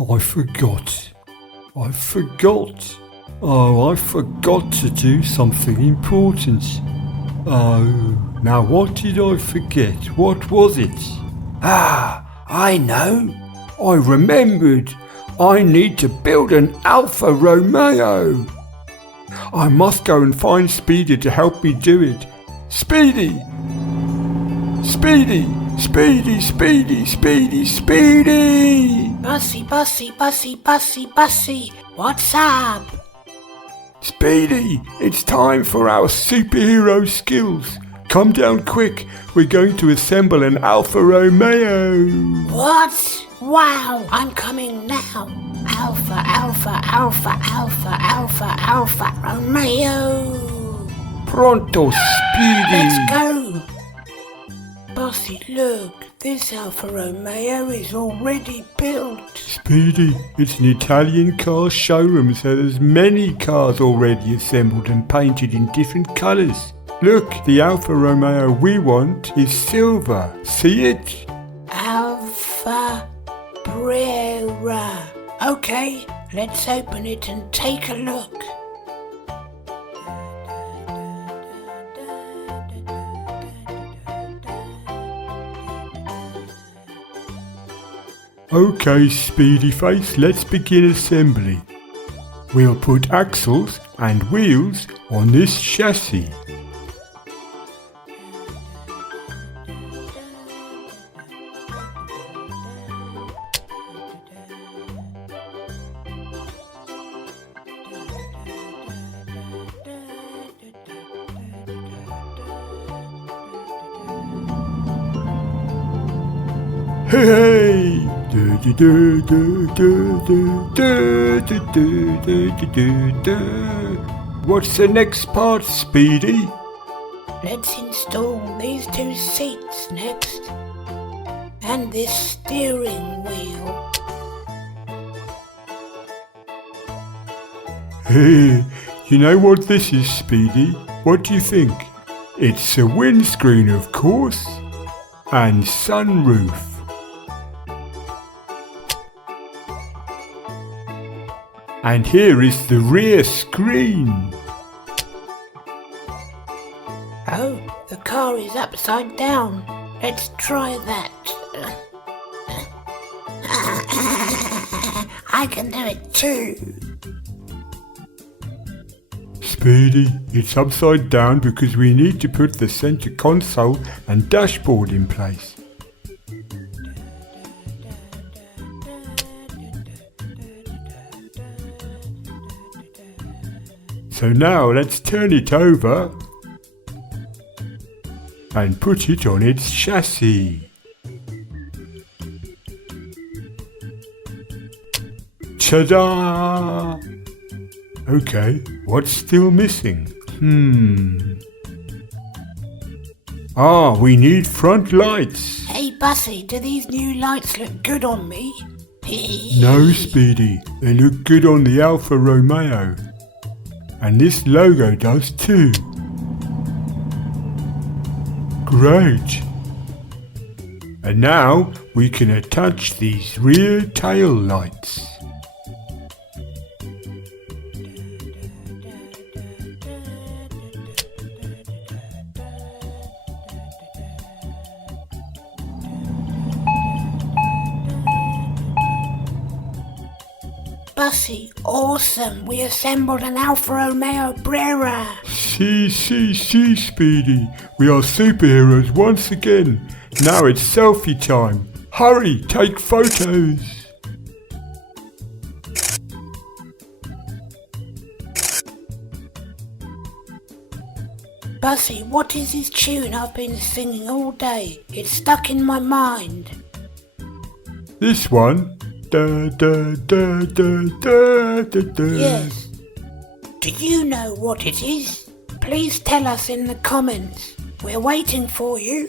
I forgot. Oh, I forgot to do something important. Oh, now what did I forget? What was it? I know. I remembered. I need to build an Alfa Romeo. I must go and find Speedy to help me do it. Speedy! Speedy! Speedy! Speedy! Speedy! Speedy! Bussy, what's up? Speedy, it's time for our superhero skills. Come down quick, we're going to assemble an Alfa Romeo. What? Wow, I'm coming now. Alfa Romeo. Pronto, Speedy. Let's go. Bussy, look, this Alfa Romeo is already built. Speedy, it's an Italian car showroom, so there's many cars already assembled and painted in different colours. Look, the Alfa Romeo we want is silver. See it? Alfa Brera. Okay, let's open it and take a look. Okay, Speedy Face, let's begin assembly. We'll put axles and wheels on this chassis. Hey! What's the next part, Speedy? Let's install these two seats next. And this steering wheel. Hey, you know what this is, Speedy? What do you think? It's a windscreen, of course, and sunroof. And here is the rear screen. Oh, the car is upside down. Let's try that. I can do it too. Speedy, it's upside down because we need to put the center console and dashboard in place. So now let's turn it over and put it on its chassis. Ta-da! Okay, what's still missing? We need front lights. Hey Bussy, do these new lights look good on me? No, Speedy, they look good on the Alfa Romeo. And this logo does too. Great. And now we can attach these rear tail lights. Bussy, awesome! We assembled an Alfa Romeo Brera. See, Speedy. We are superheroes once again. Now it's selfie time. Hurry, take photos. Bussy, what is this tune I've been singing all day? It's stuck in my mind. This one. Da, da, da, da, da, da, da. Yes. Do you know what it is? Please tell us in the comments. We're waiting for you.